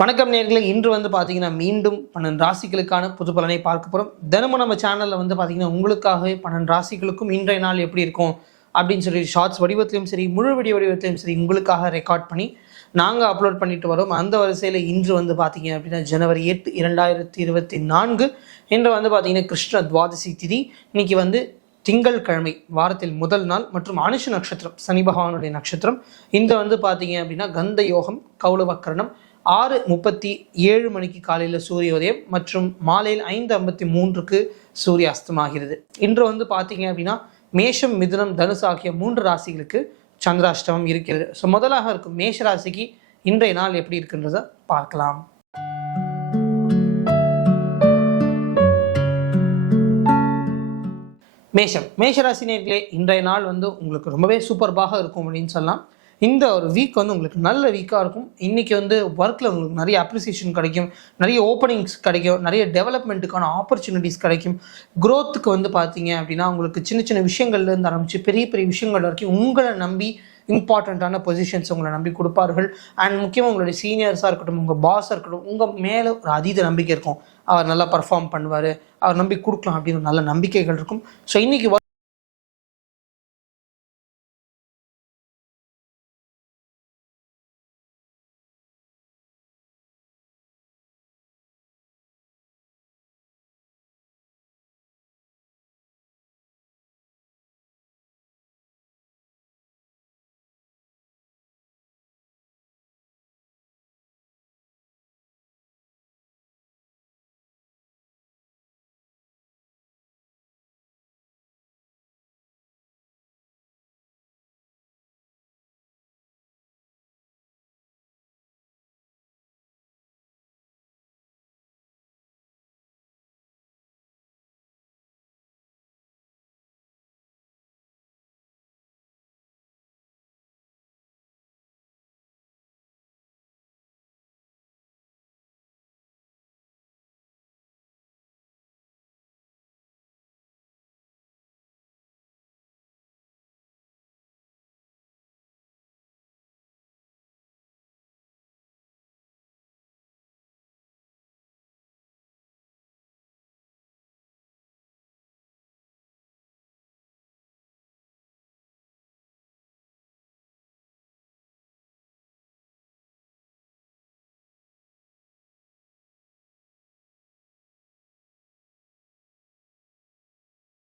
வணக்கம் நேர்களை இன்று வந்து பார்த்தீங்கன்னா மீண்டும் பன்னெண்டு ராசிகளுக்கான புது பலனை பார்க்க போகிறோம் தினமும் நம்ம சேனலில் வந்து பார்த்தீங்கன்னா உங்களுக்காகவே பன்னெண்டு ராசிகளுக்கும் இன்றைய நாள் எப்படி இருக்கும் அப்படின்னு சொல்லி ஷார்ட்ஸ் வடிவத்திலையும் சரி முழு வீடியோ வடிவத்திலையும் சரி உங்களுக்காக ரெக்கார்ட் பண்ணி நாங்கள் அப்லோட் பண்ணிட்டு வரோம். அந்த வரிசையில் இன்று வந்து பார்த்தீங்க அப்படின்னா ஜனவரி எட்டு இரண்டாயிரத்தி இருபத்தி நான்கு. இன்று வந்து பார்த்தீங்கன்னா கிருஷ்ண துவாதசி திதி. இன்னைக்கு வந்து திங்கட்கிழமை வாரத்தில் முதல் நாள் மற்றும் அனுஷ நட்சத்திரம் சனி பகவானுடைய நட்சத்திரம். இந்த வந்து பார்த்தீங்க அப்படின்னா கந்த யோகம் கௌளவக்கரணம் ஆறு முப்பத்தி ஏழு மணிக்கு காலையில் சூரிய உதயம் மற்றும் மாலையில் ஐந்து ஐம்பத்தி மூன்றுக்கு சூரிய அஸ்தமாகிறது. இன்று வந்து பார்த்தீங்க அப்படின்னா மேஷம் மிதுனம் தனுசு ஆகிய மூன்று ராசிகளுக்கு சந்திராஷ்டமம் இருக்கிறது. ஸோ முதலாக இருக்கும் மேஷ ராசிக்கு இன்றைய நாள் எப்படி இருக்குன்றதை பார்க்கலாம். மேஷம். மேஷராசி நேர்களே இன்றைய நாள் வந்து உங்களுக்கு ரொம்பவே சூப்பர்பாக இருக்கும் அப்படின்னு சொல்லலாம். இந்த ஒரு வீக் வந்து உங்களுக்கு நல்ல வீக்காக இருக்கும். இன்றைக்கி வந்து ஒர்க்கில் உங்களுக்கு நிறைய அப்ரிசியேஷன் கிடைக்கும். நிறைய ஓப்பனிங்ஸ் கிடைக்கும். நிறைய டெவலப்மெண்ட்டுக்கான ஆப்பர்ச்சுனிட்டிஸ் கிடைக்கும். க்ரோத்துக்கு வந்து பார்த்தீங்க அப்படின்னா உங்களுக்கு சின்ன சின்ன விஷயங்கள்லேருந்து ஆரம்பித்து பெரிய பெரிய விஷயங்கள் வரைக்கும் உங்களை நம்பி இம்பார்ட்டண்ட்டான பொசிஷன்ஸ் உங்களை நம்பி கொடுப்பார்கள். அண்ட் முக்கியமாக உங்களுடைய சீனியர்ஸாக இருக்கட்டும் உங்கள் பாஸாக இருக்கட்டும் உங்கள் மேலே ஒரு அதீத நம்பிக்கை இருக்கும். அவர் நல்லா பர்ஃபார்ம் பண்ணுவார். அவர் நம்பி கொடுக்கலாம் அப்படின்னு ஒரு நல்ல நம்பிக்கைகள் இருக்கும். ஸோ இன்றைக்கி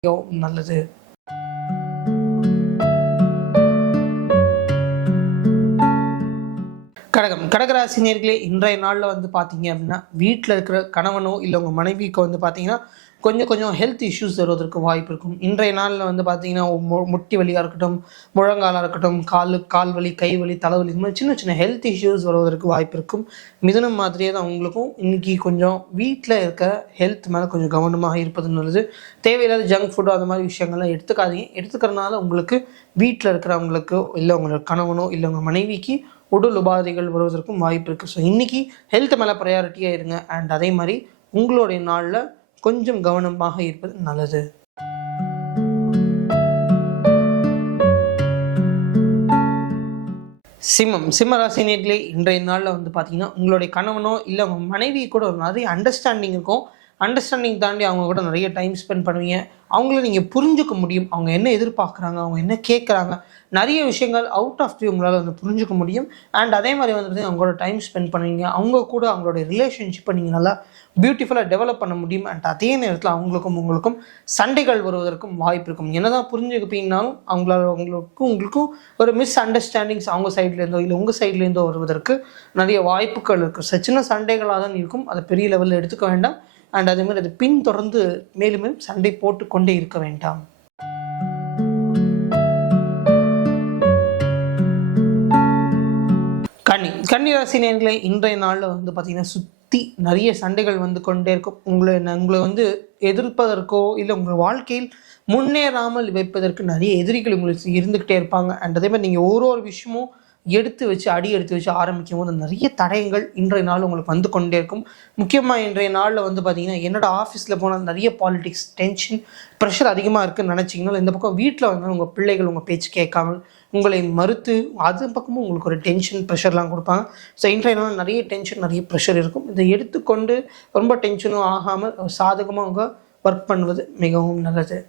மிகவும் நல்லது. கடகம். கடகராசி நேர்களே இன்றைய நாளில் வந்து பார்த்தீங்க அப்படின்னா வீட்டில் இருக்கிற கணவனோ இல்லை உங்கள் மனைவிக்கோ வந்து பார்த்தீங்கன்னா கொஞ்சம் கொஞ்சம் ஹெல்த் இஷ்யூஸ் வருவதற்கு வாய்ப்பு இருக்கும். இன்றைய நாளில் வந்து பார்த்தீங்கன்னா முட்டி வலியாக இருக்கட்டும் முழங்காலாக இருக்கட்டும் கால் கால் வலி கை வலி தலைவலி இந்த மாதிரி சின்ன சின்ன ஹெல்த் இஷ்யூஸ் வருவதற்கு வாய்ப்பு இருக்கும். மிதுனம் மாதிரியே தான் உங்களுக்கும் இன்றைக்கி கொஞ்சம் வீட்டில் இருக்க ஹெல்த் மேலே கொஞ்சம் கவனமாக இருப்பது நல்லது. தேவையில்லாத ஜங்க் ஃபுட்டோ அந்த மாதிரி விஷயங்கள்லாம் எடுத்துக்காதீங்க. எடுத்துக்கிறனால உங்களுக்கு வீட்டில் இருக்கிறவங்களுக்கு இல்லை உங்களோட கணவனோ இல்லை உங்கள் மனைவிக்கு உடல் உபாதைகள் வருவதற்கும் வாய்ப்பு இருக்குது ஸோ இன்றைக்கி ஹெல்த் மேலே ப்ரையாரிட்டியாக இருங்க. அண்ட் அதே மாதிரி உங்களுடைய நாளில் கொஞ்சம் கவனமாக இருப்பது நல்லது. சிம்மம். சிம்ம ராசினியர்களே இன்றைய நாளில் வந்து பார்த்தீங்கன்னா உங்களுடைய கணவனோ இல்லை உங்கள் மனைவி கூட ஒரு நிறைய அண்டர்ஸ்டாண்டிங் இருக்கும். அண்டர்ஸ்டாண்டிங் தாண்டி அவங்க கூட நிறைய டைம் ஸ்பெண்ட் பண்ணுவீங்க. அவங்கள நீங்கள் புரிஞ்சுக்க முடியும். அவங்க என்ன எதிர்பார்க்குறாங்க? அவங்க என்ன கேட்குறாங்க நிறைய விஷயங்கள் அவுட் ஆஃப் வியூ உங்களால் வந்து புரிஞ்சுக்க முடியும். அண்ட் அதே மாதிரி வந்து பார்த்திங்கன்னா அவங்களோட டைம் ஸ்பெண்ட் பண்ணுவீங்க அவங்க கூட அவங்களோட ரிலேஷன்ஷிப்பை நீங்கள் நல்லா பியூட்டிஃபுல்லாக டெவலப் பண்ண முடியும். அண்ட் அதே நேரத்தில் அவங்களுக்கும் உங்களுக்கும் சண்டைகள் வருவதற்கும் வாய்ப்பு இருக்கும். என்னதான் புரிஞ்சுக்கிட்டீங்கனாலும் அவங்களால அவங்களுக்கும் உங்களுக்கும் ஒரு மிஸ் அண்டர்ஸ்டாண்டிங்ஸ் அவங்க சைட்லேருந்தோ இல்லை உங்கள் சைட்லேருந்தோ வருவதற்கு நிறைய வாய்ப்புகள் இருக்குது ச சின்ன சண்டைகளாக தான் இருக்கும். அதை பெரிய லெவலில் எடுத்துக்க வேண்டாம். அண்ட் அதேமாதிரி அது பின் தொடர்ந்து மேலும் மேலும் சண்டை போட்டு கொண்டே இருக்க வேண்டாம். கன்னி கன்னி ராசி நேர்களை இன்றைய நாளில் வந்து பார்த்தீங்கன்னா சுற்றி நிறைய சண்டைகள் வந்து கொண்டே இருக்கும். உங்களை உங்களை வந்து எதிர்ப்பதற்கோ இல்லை உங்கள் வாழ்க்கையில் முன்னேறாமல் வைப்பதற்கு நிறைய எதிரிகள் உங்களுக்கு இருந்துக்கிட்டே இருப்பாங்க. அண்ட் அதே மாதிரி நீங்கள் ஒரு ஒரு விஷயமும் எடுத்து வச்சு அடி எடுத்து வச்சு ஆரம்பிக்கும் போது நிறைய தடயங்கள் இன்றைய நாள் உங்களுக்கு வந்து கொண்டே இருக்கும். முக்கியமாக இன்றைய நாளில் வந்து பார்த்தீங்கன்னா என்னோட ஆஃபீஸில் போனால் நிறைய பாலிடிக்ஸ் டென்ஷன் ப்ரெஷர் அதிகமாக இருக்குதுன்னு நினச்சிங்கன்னா இந்த பக்கம் வீட்டில் வந்து உங்கள் பிள்ளைகள் உங்கள் பேச்சு கேட்காமல் உங்களை மறுத்து அது பக்கமும் உங்களுக்கு ஒரு டென்ஷன் ப்ரெஷர்லாம் கொடுப்பாங்க. ஸோ இன்றைய நிறைய டென்ஷன் நிறைய ப்ரெஷர் இருக்கும். இதை எடுத்துக்கொண்டு ரொம்ப டென்ஷனும் ஆகாமல் சாதகமாக அவங்க ஒர்க் பண்ணுவது மிகவும் நல்லது.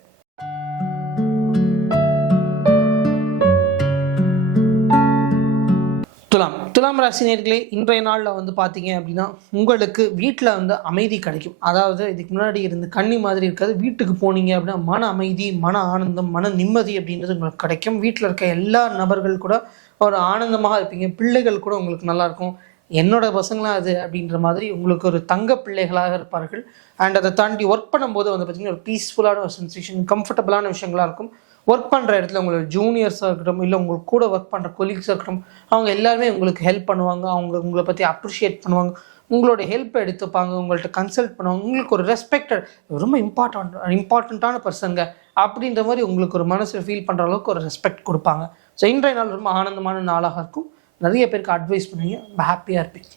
துலாம் ராசி நேர்களே இன்றைய நாளில் வந்து பார்த்தீங்க அப்படின்னா உங்களுக்கு வீட்டில் வந்து அமைதி கிடைக்கும். அதாவது இதுக்கு முன்னாடி இருந்து கண்ணி மாதிரி இருக்காது. வீட்டுக்கு போனீங்க அப்படின்னா மன அமைதி மன ஆனந்தம் மன நிம்மதி அப்படின்றது உங்களுக்கு கிடைக்கும். வீட்டில் இருக்க எல்லா நபர்கள் கூட ஒரு ஆனந்தமாக இருப்பீங்க. பிள்ளைகள் கூட உங்களுக்கு நல்லாயிருக்கும் என்னோட பசங்களாம் அது அப்படின்ற மாதிரி உங்களுக்கு ஒரு தங்க பிள்ளைகளாக இருப்பார்கள். அண்ட் அதை தாண்டி ஒர்க் பண்ணும்போது வந்து பார்த்தீங்கன்னா ஒரு பீஸ்ஃபுல்லான ஒரு சென்சேஷன் கம்ஃபர்டபுளான விஷயங்களாக இருக்கும். ஒர்க் பண்ணுற இடத்துல உங்களோட ஜூனியர்ஸாக இருக்கட்டும் இல்லை உங்களுக்கு கூட ஒர்க் பண்ணுற கொலீக்ஸாக இருக்கட்டும் அவங்க எல்லாருமே உங்களுக்கு ஹெல்ப் பண்ணுவாங்க. அவங்க உங்களை பற்றி அப்ரிஷியேட் பண்ணுவாங்க. உங்களோட ஹெல்ப் எடுத்துப்பாங்க. உங்கள்கிட்ட கன்சல்ட் பண்ணுவாங்க. உங்களுக்கு ஒரு ரெஸ்பெக்டட் ரொம்ப இம்பார்ட்டண்ட் இம்பார்ட்டண்ட்டான பர்சனுங்க அப்படின்ற மாதிரி உங்களுக்கு ஒரு மனசில் ஃபீல் பண்ணுற அளவுக்கு ஒரு ரெஸ்பெக்ட் கொடுப்பாங்க. ஸோ இன்றைய நாள் ரொம்ப ஆனந்தமான நாளாக இருக்கும். நிறைய பேருக்கு அட்வைஸ் பண்ணுவீங்க ரொம்ப ஹாப்பியாக இருப்பீங்க.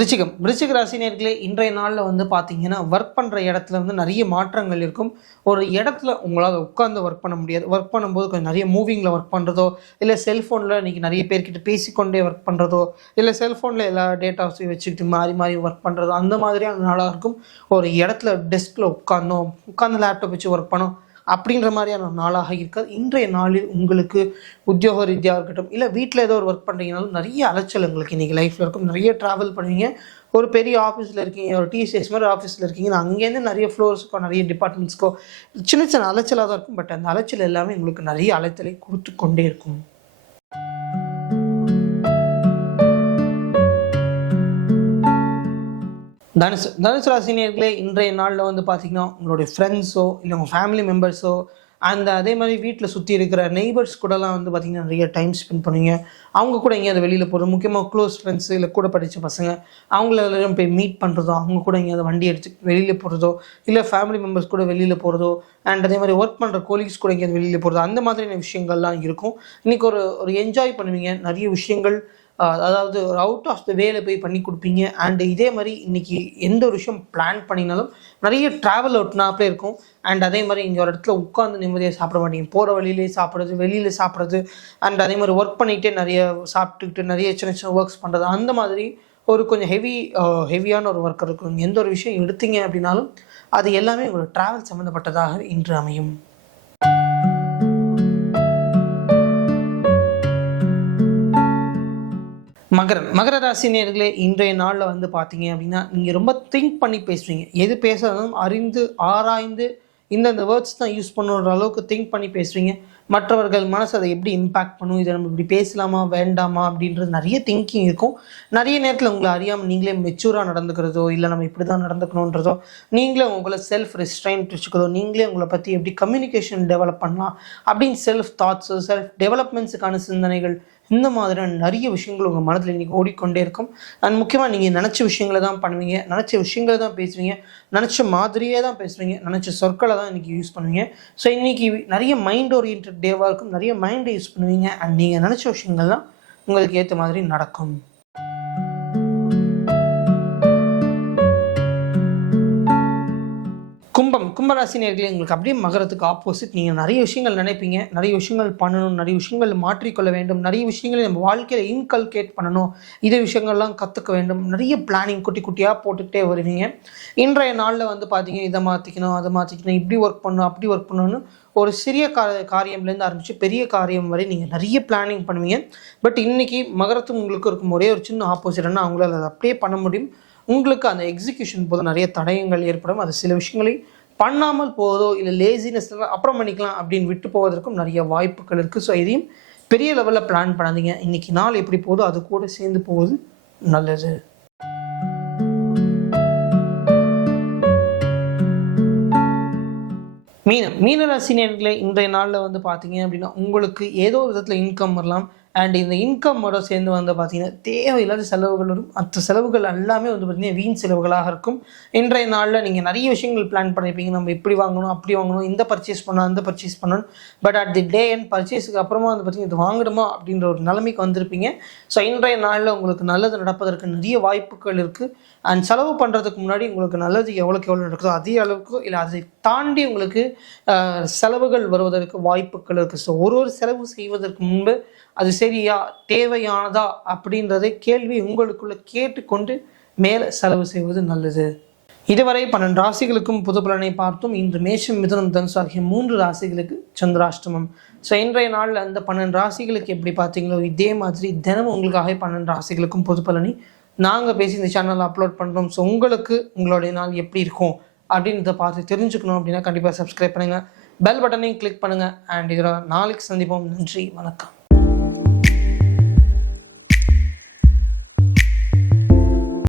விருச்சிகம். விருச்சிக ராசினியர்களே இன்றைய நாளில் வந்து பார்த்தீங்கன்னா ஒர்க் பண்ணுற இடத்துல வந்து நிறைய மாற்றங்கள் இருக்கும். ஒரு இடத்துல உங்களால் உட்காந்து ஒர்க் பண்ண முடியாது. ஒர்க் பண்ணும்போது கொஞ்சம் நிறைய மூவிங்கில் ஒர்க் பண்ணுறதோ இல்லை செல்ஃபோனில் இன்றைக்கி நிறைய பேர்கிட்ட பேசிக்கொண்டே ஒர்க் பண்ணுறதோ இல்லை செல்ஃபோனில் எல்லா டேட்டாஸையும் வச்சுக்கிட்டு மாறி மாறி ஒர்க் பண்ணுறதோ அந்த மாதிரியான நாளாக இருக்கும். ஒரு இடத்துல டெஸ்கில் உட்காந்தோம் உட்காந்து லேப்டாப் வச்சு ஒர்க் பண்ணோம். அப்படின்ற மாதிரியான ஒரு நாளாக இருக்காது. இன்றைய நாளில் உங்களுக்கு உத்தியோக ரீதியாக இருக்கட்டும் இல்லை வீட்டில் ஏதோ ஒரு ஒர்க் பண்ணுறீங்கனாலும் நிறைய அலைச்சல் உங்களுக்கு இன்றைக்கி லைஃப்பில் இருக்கும். நிறைய ட்ராவல் பண்ணுவீங்க. ஒரு பெரிய ஆஃபீஸில் இருக்கீங்க ஒரு டிசிஎஸ் மாதிரி ஆஃபீஸில் இருக்கீங்க அங்கேருந்து நிறைய ஃப்ளோர்ஸ்க்கோ நிறைய டிபார்ட்மெண்ட்ஸ்க்கோ சின்ன சின்ன அலைச்சலாக தான் இருக்கும். பட் அந்த அலைச்சல் எல்லாமே உங்களுக்கு நிறைய அலைச்சலை கொடுத்து கொண்டே இருக்கும். தனுசு தனுசு ராசினியர்களே இன்றைய நாளில் வந்து பார்த்தீங்கன்னா உங்களுடைய ஃப்ரெண்ட்ஸோ இல்லை உங்கள் ஃபேமிலி மெம்பர்ஸோ அந்த அதே மாதிரி வீட்டில் சுற்றி இருக்கிற நெய்பர்ஸ் கூடலாம் வந்து பார்த்திங்கன்னா நிறைய டைம் ஸ்பெண்ட் பண்ணுவீங்க. அவங்க கூட எங்கேயாவது வெளியில் போகிறது முக்கியமாக க்ளோஸ் ஃப்ரெண்ட்ஸு இல்லை கூட படித்த பசங்க அவங்கள எல்லாரும் போய் மீட் பண்ணுறதோ அவங்க கூட எங்கேயாவது வண்டி எடுத்து வெளியில் போகிறதோ இல்லை ஃபேமிலி மெம்பர்ஸ் கூட வெளியில் போகிறதோ அண்ட் அதே மாதிரி ஒர்க் பண்ணுற கோலீக்ஸ் கூட எங்கேயாவது வெளியில் போகிறதோ அந்த மாதிரியான விஷயங்கள்லாம் இருக்கும். இன்றைக்கி ஒரு ஒரு என்ஜாய் பண்ணுவீங்க. நிறைய விஷயங்கள் அதாவது ஒரு அவுட் ஆஃப் த வேலை போய் பண்ணி கொடுப்பீங்க. அண்ட் இதே மாதிரி இன்னைக்கு எந்த ஒரு விஷயம் பிளான் பண்ணினாலும் நிறைய ட்ராவல் அவுட்னாப்பே இருக்கும். அண்ட் அதே மாதிரி இங்கே ஒரு இடத்துல உட்காந்து நிம்மதியாக சாப்பிட மாட்டீங்க. போகிற வழியிலே சாப்பிட்றது வெளியில் சாப்பிட்றது அண்ட் அதே மாதிரி ஒர்க் பண்ணிகிட்டே நிறைய சாப்பிட்டுக்கிட்டு நிறைய சின்ன சின்ன ஒர்க்ஸ் பண்ணுறது அந்த மாதிரி ஒரு கொஞ்சம் ஹெவி ஹெவியான ஒரு ஒர்க் இருக்கும். எந்த ஒரு விஷயம் எடுத்தீங்க அப்படின்னாலும் அது எல்லாமே உங்களுக்கு ட்ராவல் சம்மந்தப்பட்டதாக இன்று அமையும். மகரம் மகர ராசி நேர்களே இன்றைய நாளில் வந்து பார்த்தீங்க அப்படின்னா நீங்கள் ரொம்ப திங்க் பண்ணி பேசுவீங்க. எது பேசுறதும் அறிந்து ஆராய்ந்து இந்தந்த வேர்ட்ஸ் தான் யூஸ் பண்ணுற அளவுக்கு திங்க் பண்ணி பேசுவீங்க. மற்றவர்கள் மனசு அதை எப்படி இம்பேக்ட் பண்ணும்? இதை நம்ம இப்படி பேசலாமா? வேண்டாமா? அப்படின்றது நிறைய திங்கிங் இருக்கும். நிறைய நேரத்தில் உங்களை அறியாமல் நீங்களே மெச்சூராக நடந்துக்கிறதோ இல்லை நம்ம இப்படி தான் நடந்துக்கணுன்றதோ நீங்களே உங்களை செல்ஃப் ரெஸ்ட்ரைன்ட் வச்சுக்கிறதோ நீங்களே உங்களை பற்றி எப்படி கம்யூனிகேஷன் டெவலப் பண்ணலாம் அப்படின்னு செல்ஃப் தாட்ஸு செல்ஃப் டெவலப்மெண்ட்ஸுக்கான சிந்தனைகள் இந்த மாதிரியான நிறைய விஷயங்கள் உங்கள் மனதில் இன்றைக்கி ஓடிக்கொண்டே இருக்கும். அண்ட் முக்கியமாக நீங்கள் நினச்ச விஷயங்களை தான் பண்ணுவீங்க. நினச்ச விஷயங்களை தான் பேசுவீங்க. நினச்ச மாதிரியே தான் பேசுவீங்க. நினச்ச சொற்களை தான் இன்றைக்கி யூஸ் பண்ணுவீங்க. ஸோ இன்றைக்கி நிறைய மைண்ட் ஓரியன்ட் டேவாக இருக்கும். நிறைய மைண்டை யூஸ் பண்ணுவீங்க. அண்ட் நீங்கள் நினச்ச விஷயங்கள்லாம் உங்களுக்கு ஏற்ற மாதிரி நடக்கும். கும்பராசி நேர்களே உங்களுக்கு அப்படியே மகரத்துக்கு ஆப்போசிட் நீங்கள் நிறைய விஷயங்கள் நினைப்பீங்க. நிறைய விஷயங்கள் பண்ணணும் நிறைய விஷயங்கள் மாற்றிக்கொள்ள வேண்டும். நிறைய விஷயங்களை நம்ம வாழ்க்கையில் இன்கல்கேட் பண்ணணும். இதே விஷயங்கள்லாம் கற்றுக்க வேண்டும். நிறைய பிளானிங் குட்டி குட்டியாக போட்டுக்கிட்டே வருவீங்க. இன்றைய நாளில் வந்து பார்த்தீங்க இதை மாற்றிக்கணும் அதை மாற்றிக்கணும் இப்படி ஒர்க் பண்ணணும் அப்படி ஒர்க் பண்ணணும்னு ஒரு சிறிய கா காரியம்லேருந்து ஆரம்பித்து பெரிய காரியம் வரை நீங்கள் நிறைய பிளானிங் பண்ணுவீங்க. பட் இன்றைக்கி மகரத்துக்கு உங்களுக்கு இருக்கும் ஒரே ஒரு சின்ன ஆப்போசிட்னா அவங்களால அதை அப்படியே பண்ண முடியும். உங்களுக்கு அந்த எக்ஸிக்யூஷன் போது நிறைய தடயங்கள் ஏற்படும். அது சில விஷயங்களை பண்ணாமல் போவதோ இல்லை லேசினஸ்லாம் அப்புறம் பண்ணிக்கலாம் அப்படின்னு விட்டு போவதற்கும் நிறைய வாய்ப்புகள் இருக்குது ஸோ இதையும் பெரிய லெவலில் பிளான் பண்ணாதீங்க. இன்னைக்கு நாள் எப்படி போதோ அது கூட சேர்ந்து போவது நல்லது. மீனம் மீனராசி நேர்களை இன்றைய நாளில் வந்து பார்த்தீங்க அப்படின்னா உங்களுக்கு ஏதோ விதத்தில் இன்கம் வரலாம். அண்ட் இந்த இன்கம்மோட சேர்ந்து வந்து பார்த்தீங்கன்னா தேவையில்லாத செலவுகள் வரும் மற்ற செலவுகள் எல்லாமே வந்து பார்த்தீங்கன்னா வீண் செலவுகளாக இருக்கும். இன்றைய நாளில் நீங்கள் நிறைய விஷயங்கள் பிளான் பண்ணியிருப்பீங்க நம்ம இப்படி வாங்கணும் அப்படி வாங்கணும் இந்த பர்ச்சேஸ் பண்ணணும் அந்த பர்ச்சேஸ் பண்ணணும். But at the day and பர்ச்சேஸுக்கு அப்புறமா வந்து பார்த்தீங்கன்னா இது வாங்கணுமா அப்படின்ற ஒரு நிலைமைக்கு வந்திருப்பீங்க. ஸோ இன்றைய நாளில் உங்களுக்கு நல்லது நடப்பதற்கு நிறைய வாய்ப்புகள் இருக்குது அண்ட் செலவு பண்ணுறதுக்கு முன்னாடி உங்களுக்கு நல்லது எவ்வளோக்கு எவ்வளோ நடக்குதோ அதே அளவுக்கு இல்லை அதை தாண்டி உங்களுக்கு செலவுகள் வருவதற்கு வாய்ப்புகள் இருக்குது ஸோ ஒரு ஒரு செலவு செய்வதற்கு முன்பு அது சரியா தேவையானதா அப்படின்றதை கேள்வி உங்களுக்குள்ளே கேட்டுக்கொண்டு மேலே செலவு செய்வது நல்லது. இதுவரை பன்னெண்டு ராசிகளுக்கும் புது பலனை பார்த்தோம். இன்று மேஷம் மிதனம் தனுசு ஆகிய மூன்று ராசிகளுக்கு சந்திராஷ்டமம். ஸோ இன்றைய நாளில் அந்த பன்னெண்டு ராசிகளுக்கு எப்படி பார்த்தீங்களோ இதே மாதிரி தினமும் உங்களுக்காக பன்னெண்டு ராசிகளுக்கும் பொது பலனை நாங்கள் பேசி இந்த சேனலில் அப்லோட் பண்ணுறோம் ஸோ உங்களுக்கு உங்களுடைய நாள் எப்படி இருக்கும் அப்படின்றத பார்த்து தெரிஞ்சுக்கணும் அப்படின்னா கண்டிப்பாக சப்ஸ்கிரைப் பண்ணுங்கள் பெல் பட்டனையும் கிளிக் பண்ணுங்கள் அண்ட் இதில் நாளைக்கு சந்திப்போம். நன்றி. வணக்கம்.